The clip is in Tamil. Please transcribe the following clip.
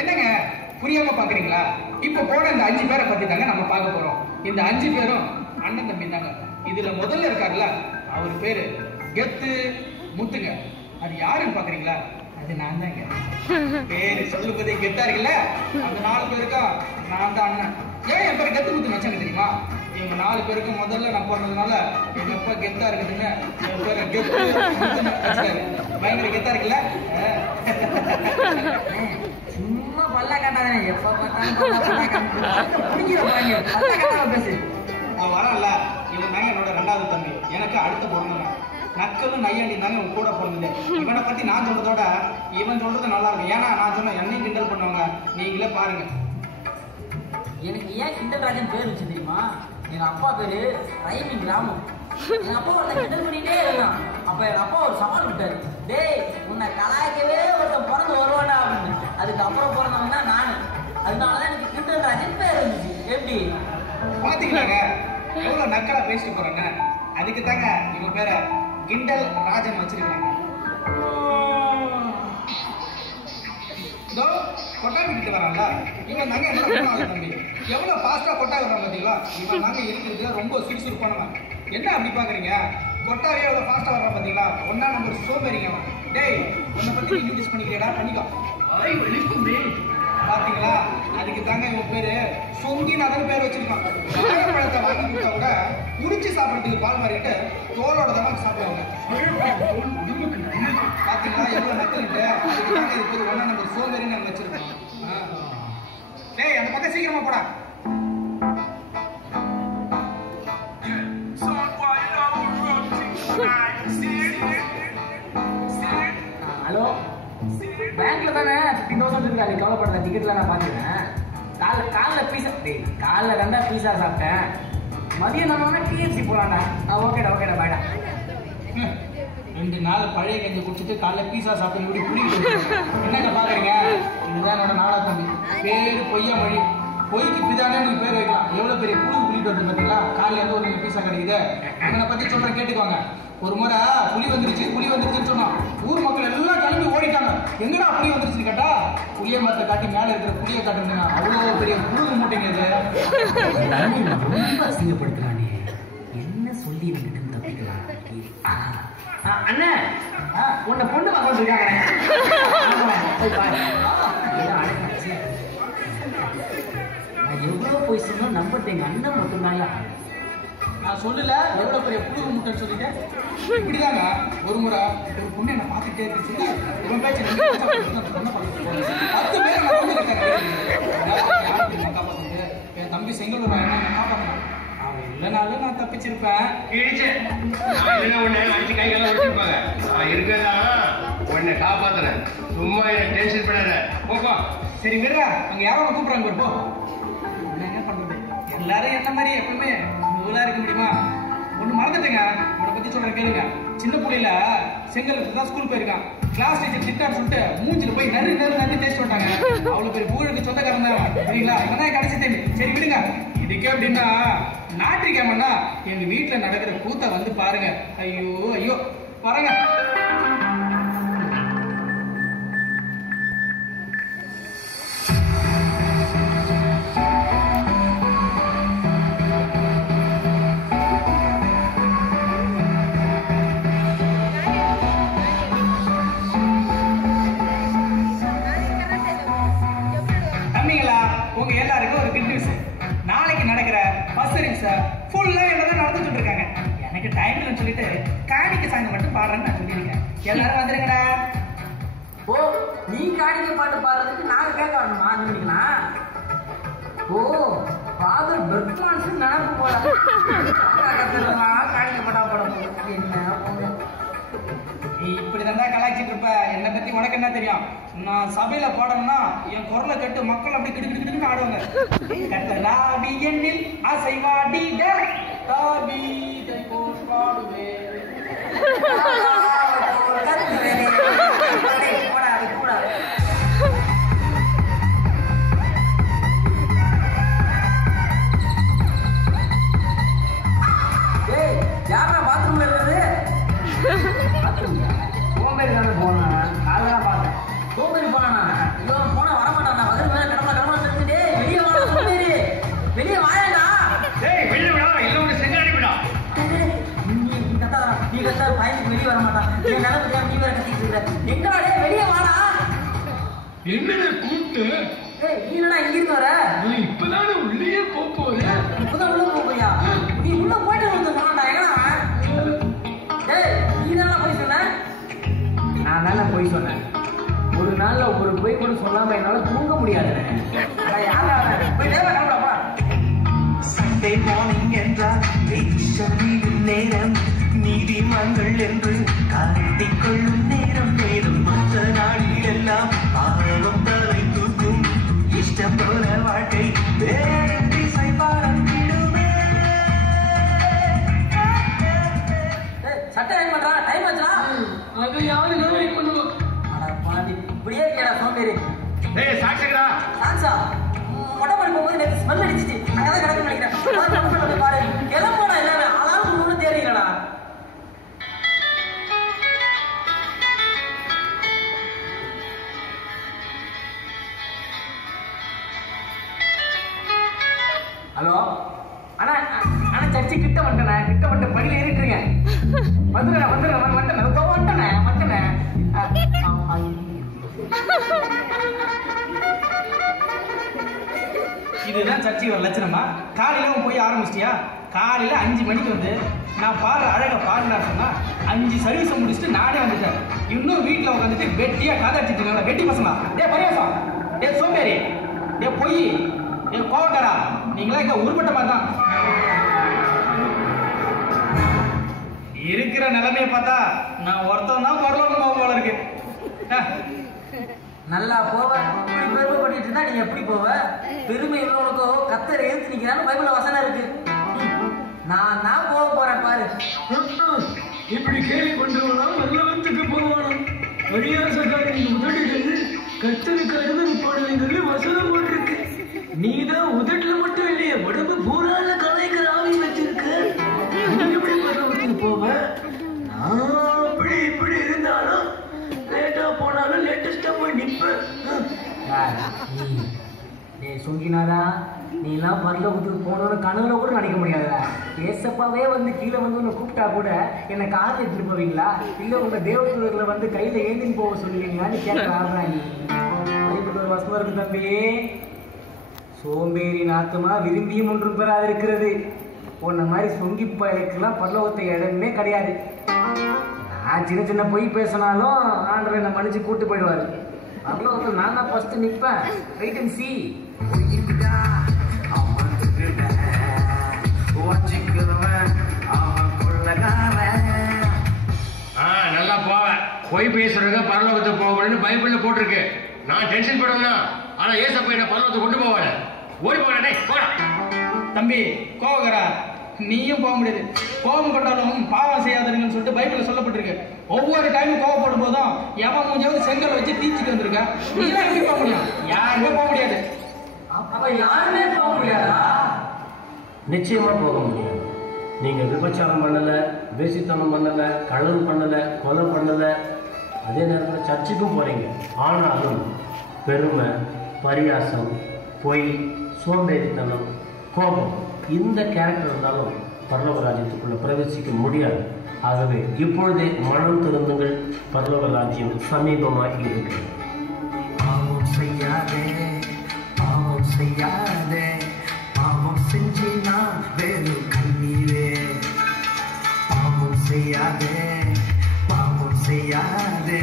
என்னங்க புரியாம பாக்குறீங்களா? இப்ப போன இந்த 5 பேரை பத்தி தாங்க நம்ம பார்க்க போறோம். இந்த 5 பேரும் அண்ணன் தம்பி தாங்க. இதுல முதல்ல இருக்காருல்ல, அவர் பேரு கெத்து முத்துங்க. அது யாருன்னு பாக்குறீங்களா? அது நான் தாங்க. பேரு சொல்லும்போதே கெத்தா இருக்குல்ல, அந்த 4 பேருக்கா நான் தான் அண்ணன். ஏன் என் பேரு கெத்து முத்து வச்சாங்க தெரியுமா? எங்க 4 பேருக்கு முதல்ல நான் பிறந்ததுனால எங்க அப்பா கெத்தா இருக்குதுன்னு என் பேரை கெத்து முத்துன்னு வச்சாரு. பயங்கர கெத்தா இருக்குல்ல. சும்மா பல்ல காட்டாதே, எப்ப பார்த்தாலும் பேசு. நான் வரல. இவன் தாங்க என்னோட 2வது தம்பி. எனக்கு அடுத்த பிறந்தவன். நக்கலும் நையாண்டி தாங்க உன் கூட பிறந்தது. இவனை பத்தி நான் சொல்றதோட இவன் சொல்றது நல்லா இருக்கும். ஏன்னா நான் சொன்ன என்னையும் கிண்டல் பண்ணுவாங்க. நீங்களே பாருங்க. எனக்கு ஏன் கிண்டல் ராஜன் பேர் வச்சு தெரியுமா? எங்க அப்பா பேரு ரைமிங் ராமு. எங்க அப்பா ஒருத்தன் கிண்டல் பண்ணிட்டே இருந்தான். அப்ப எங்க அப்பா ஒரு சவால் விட்டாரு, டேய் உன்னை கலாய்க்கவே ஒருத்தன் பிறந்து வருவானா அப்படின்னு. அதுக்கப்புறம் பிறந்தவன் தான் நானு. அதனாலதான் எனக்கு கிண்டல் ராஜன் பேர் இருந்துச்சு. எப்படி பாத்தீங்களாங்க எவ்வளவு நக்கலா பேசிட்டு போறேன்னு? அதுக்கு தாங்க இவன் பேரை கிண்டல் ராஜன் வச்சிருக்காங்க. கொட்டாவி கிட்ட வராங்களா? இவன் தாங்க என்னோட 3வது தம்பி. எவ்வளவு ஃபாஸ்டா கொட்டாவி வரான் பாத்தீங்களா? இவன் தாங்க இருக்கிறது ரொம்ப சுறுசுறுப்பானவன். என்ன அப்படி பாக்குறீங்க? கொட்டாவியே எவ்வளவு ஃபாஸ்டா வரான் பாத்தீங்களா? ஒன்னா நம்பர் சோம்பேறிங்க. டேய் உன்னை பத்தி இன்ட்ரோடியூஸ் பண்ணிக்கிறேடா, பண்ணிக்கோ. பாத்தீங்களா? அதுக்கு தாங்க இவன் பேரு சொங்கிநாதன் பேர் வச்சிருக்கான். பழத்தை வாங்கி கொடுத்தா கூட உரிச்சு சாப்பிடறதுக்கு பால் மாறிட்டு தோலோட தான் சாப்பிடுவாங்க. பாத்தீங்களா எவ்வளவு நக்கல்ட்டு? அதுக்கு தாங்க இது பேர் ஒன்னா நம்பர் சோம்பேறின்னு நாங்க வச்சிருக்கோம். டேய் அந்த பக்கம் சீக்கிரமா போடா. ஹலோ, பேங்க்ல தானே 50,000 இருக்கா? நீ கவலைப்படுற, டிக்கெட்ல நான் பாத்துக்கிறேன். காலைல பீஸா, டேய் காலைல 2 பீஸா சாப்பிட்டேன். மதியம் நம்ம KFC போலாம்டா. ஓகேடா பாய்டா. 2 நாள் பழைய கஞ்சி குடிச்சிட்டு காலைல பீஸா சாப்பிட்டு இப்படி புரியுது. என்னங்க பாக்குறீங்க? இதுதான் என்னோட 4வது தம்பி. பேரு பொய்யா மொழி. பொய்க்கு பிதானே நீங்க பேர் வைக்கலாம். எவ்வளவு பெரிய புழு புளிட்டு வருது பாத்தீங்களா? காலைல இருந்து ஒரு பீஸா கிடைக்குது. அவனை பத்தி சொல்றேன் கேட்டுக்கோங்க. ஒரு முறை புலி வந்துருச்சுன்னு சொன்னான். ஊர் மக்கள் எல்லாம் கிளம்பி ஓடிட்டாங்க. எங்கடா புலி வந்துருச்சுன்னு கேட்டா, புளிய மரத்தை காட்டி மேல இருக்கிற புளிய காட்டுங்க. அவ்வளவு பெரிய புழுகு மூட்டைங்க இது. ரொம்ப அசிங்கப்படுத்தலானே. என்ன சொல்லி என்கிட்ட தப்பிக்கலாம்? அண்ணே, உன்னை பொண்ணு வாங்க இருக்காங்க. நான் எவ்வளவு போய் சொன்னா நம்பட்ட எங்க அண்ணன் மட்டும்தாங்க. நான் சொல்லல எவ்வளவு பெரிய புழுகு மூட்டைன்னு சொல்லிட்டேன். இப்படிதாங்க ஒரு முறை ஒரு பொண்ணு என்ன பார்த்துட்டே இருக்கு சொல்லி இவன் பேச்சு 10 பேர் நான் கொண்டு காப்பாத்துது. என் தம்பி செங்கலூர் என்ன காப்பாத்தினான். அவன் இல்லைனாலும் நான் தப்பிச்சிருப்பேன். அடிச்சு கைகளாம் வச்சிருப்பாங்க. இருக்கதான் உன்னை காப்பாத்துறேன். சும்மா என்ன டென்ஷன் பண்ணாத. போப்பா. சரி விடுறா, அங்க யாரோ கூப்பிடுறாங்க போ. என்ன பண்றது? எல்லாரும் என்ன மாதிரி எப்பவுமே நூலா இருக்க முடியுமா? ஒண்ணு மறந்துட்டுங்க, உன்னை பத்தி சொல்றேன் கேளுங்க. சின்ன புள்ளையில செங்கலுக்கு தான் ஸ்கூல் போயிருக்கான். கிளாஸ் டீச்சர் திட்டான்னு சொல்லிட்டு மூஞ்சில போய் நறு டேஸ்ட் விட்டாங்க. அவ்வளவு பெரிய புகழுக்கு சொந்தக்காரன் தான். சரிங்களா? இவன் கடைசி டைம். சரி விடுங்க. இதுக்கே அப்படின்னா ஞாயிற்றுக்கிழமைன்னா எங்க வீட்டுல நடக்கிற கூத்த வந்து பாருங்க. ஐயோ பாருங்க. உங்க எல்லாருக்கும் ஒரு குட் நியூஸ். நாளைக்கு நடக்கிற பஸ் சர்வீஸ் ஃபுல்லா என்னதான் நடந்துட்டு இருக்காங்க. எனக்கு டைம் இல்லைன்னு சொல்லிட்டு காணிக்க சாங் மட்டும் பாடுறேன்னு நான் சொல்லியிருக்கேன். எல்லாரும் வந்துருங்கடா. ஓ, நீ காணிக்க பாட்டு பாடுறதுக்கு நாங்க கேட்க வரணுமா? நினைக்கலாம். ஓ, ஃபாதர் பெர்ட்மான்ஸ் நினைப்பு போல. காணிக்க பாட்டா பாட போகுது. என்ன போங்க, நீ இப்படிதான்டா கலாய்ச்சிட்டு இருப்ப. என்னை பத்தி உனக்கு என்ன தெரியும்? நான் சபையில பாடணும்னா என் குரலை கேட்டு மக்கள் அப்படி கிடுக்கிட்டு ஆடுவாங்க. கத்தலாவி எண்ணில் அசைவாடி யாரா பாத்ரூம்ல இருக்குது? சோம்பேறி தானே போனா. அதெல்லாம் பார்த்தேன். சோம்பேறி போனா இவன் போனா வரமாட்டான். என்னென்ன கூப்பிட்டு நீ என்னடா இங்கிருந்து வர? நான் இப்பதானே உள்ளே போறேன். இப்பதான் உள்ள போறியா? நீ உள்ள போயிட்டு வந்து சொன்னா எங்கடா? நீ தானே போய் சொன்ன? நான் தானே போய் சொன்னேன். ஒரு நாள்ல ஒரு போய் கூட சொல்லாம என்னால தூங்க முடியாது. சண்டே மார்னிங் என்றால் நேரம், நீதிமன்றம் என்று காட்டிக் கொள்ளும் நேரம் நேரம். மற்ற நாளில் எல்லாம் ஆர்வம் தலை தூக்கும் இஷ்டம் போல வாழ்க்கை வேறி சைபாரம் விடுமே. சட்டை டைம் பண்றா, டைம் ஆச்சுடா. அதை யாரு வெயிட் பண்ணுவோம்? அட பாவி, இப்படியே கேடா சோம்பேறி. டேய் சாக்ஷிடா. சாக்ஷா மொட்டை மாடி போகும்போது எனக்கு ஸ்மெல் அடிச்சிச்சு. அங்கதான் கிடக்குன்னு நினைக்கிறேன். பாரு கிளம்போடா, எல்லாமே ஆளாளுக்கு ஒன்றும் தேடிங்களா? ஹலோ அண்ணா, அண்ணா சர்ச்சு கிட்ட வந்துட்டேன். கிட்ட வந்துட்டு படியில் ஏறிட்டுருங்க. வந்துட்டேன். இதுதான் சர்ச்சைக்கு ஒரு லட்சணமா? காலையில போய் ஆரம்பிச்சிட்டியா? காலையில 5 மணிக்கு வந்து நான் பாரு அழகா பாருடா சொன்னா 5 சர்வீஸை முடிச்சுட்டு நானே வந்துட்டேன். இன்னும் வீட்டில் உட்காந்துட்டு வெட்டியா கதை அடிச்சிட்டு இருக்காங்க. வெட்டி பசங்களா? பரியாசம், சோம்பேறி, பொய், கோவக்காரா, நீங்களா இங்க உருப்பட்ட மாதிரி தான். இருக்கிற நிலைமையை பார்த்தா நான் ஒருத்தன் தான் பரலோகம் போல இருக்கு. நல்லா போவ. இப்படி பெருமை பண்ணிட்டு இருந்தா நீ எப்படி போவ? பெருமை உள்ளவனுக்கோ கத்தரை எழுத்து நிக்கிறான்னு பைபிள்ல வசனம் இருக்கு. நான் போக போறேன் பாரு. இப்படி கேள்வி கொண்டவனா நல்லவத்துக்கு போவானா? வழியாசக்காரன் உதடுகள் கத்தருக்காக பாடுவீங்க வசனம் போட்டிருக்கு. நீதான் உதட்டுல மட்டும் இல்லையே, உடம்பு பூரால கலைக்கிற ஆவி வச்சிருக்க. நீ எப்படி பரலோகத்துக்கு போவ? நான் அப்படி இப்படி இருந்தாலும் லேட்டா போனாலும் லேட்டஸ்டா போய் நிப்பேன். சொங்கினாரா, நீ எல்லாம் பரலோகத்துக்கு போனோன்னு கனவுல கூட நினைக்க முடியாதா? ஏசப்பாவே வந்து கீழே வந்து உன்னை கூப்பிட்டா கூட என்னை காரில் எடுத்துட்டு போவீங்களா? இல்ல உங்க தேவதூதர்களை வந்து கையில ஏந்தின்னு போக சொல்லுவீங்களான்னு கேட்கறாங்க. நீ பைபிள் ஒரு வசனம் இருக்கு தம்பி, சோம்பேறி நாத்துமா விரும்பியும் ஒன்றும் பெறாது இருக்கிறது. உன்ன மாதிரி சொங்கி பயலுக்கெல்லாம் பரலோகத்தை இடமே கிடையாது. நான் சின்ன சின்ன பொய் பேசினாலும் ஆண்டவர் என்னை மன்னிச்சு கூட்டு போயிடுவாரு. பரலோகத்தில் நான் தான் ஃபர்ஸ்ட் நிற்பேன். வெயிட் அண்ட் சீ. நல்லா போவேன். பொய் பேசுறவங்க பரலோகத்துக்கு போகணும்னு பைபிள்ல போட்டிருக்கு. நான் டென்ஷன் போடுவேன்னா, ஆனா ஏசப்பா என்ன பரலோகத்துக்கு கொண்டு போவாங்க. ஓடி போகல. தம்பி கோவகரா, நீயும் போக முடியாது. கோபம் கொண்டாலும் பாவம் செய்யாதீங்கன்னு சொல்லிட்டு பைபிள்ல சொல்லப்பட்டிருக்கு. ஒவ்வொரு டைமும் கோவப்படும் போதும் எவன் மூஞ்சாவது செங்கல் வச்சு தீச்சிட்டு வந்திருக்க. நீதான் எப்படி போக முடியும்? யாருமே போக முடியாது. அப்ப யாருமே போக முடியாதா? நிச்சயமா போக முடியாது. நீங்க விபச்சாரம் பண்ணல, வேசித்தனம் பண்ணல, களவு பண்ணல, கொலை பண்ணல, அதே நேரத்தில் சர்ச்சுக்கும் போறீங்க. ஆனாலும் பெருமை, பரியாசம், பொய், சோம்பேறித்தனம், கோபம், இந்த கேரக்டர் இருந்தாலும் பரலோக ராஜ்யத்துக்குள்ள பிரவேசிக்க முடியாது. ஆகவே இப்பொழுதே மனம் திருந்துங்கள், பரலோக ராஜ்யம் சமீபமாகி இருக்கு. பாவம் செய்யாதே, பாவம் செய்யாதே, பாவம் செஞ்சினா வெறும் கண்ணீரே. பாவம் செய்யாதே, பாவம் செய்யாதே.